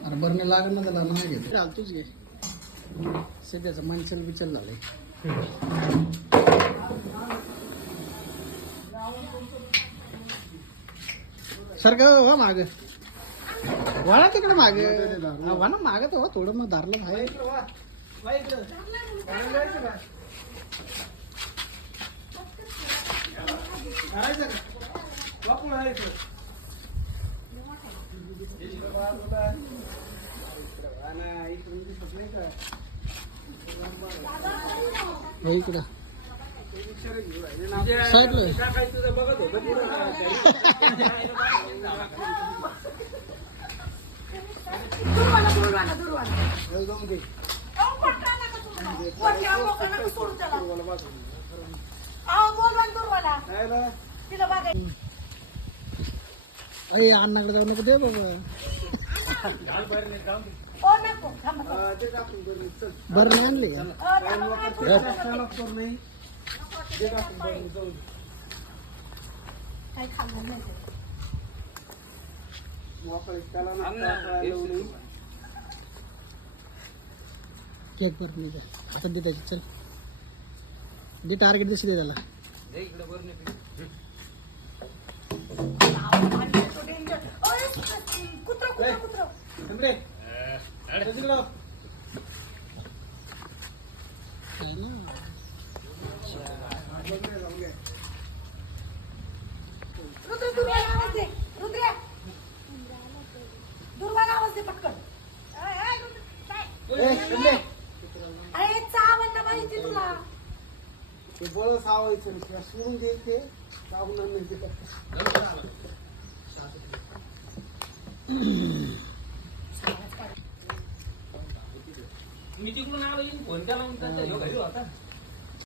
अरे बरं लागेल ना त्याला नाही घेत चालतोच घे सध्याचं मनचल बिचल झालंय सारखं वा माग वाळा तिकडे माग वा ना माग तर थोडं मग धारलं बाहेर इकडं साईडला अरे अण्णाकडे जाऊ नको दे बाबा बरं नाही आणली केक बरं नाही का आता दे त्याची चल दे टार्गेट दिसले त्याला बळ सावायचं सोडून द्यायचे सावून मी तिकडून आलो फोन केला घरी होता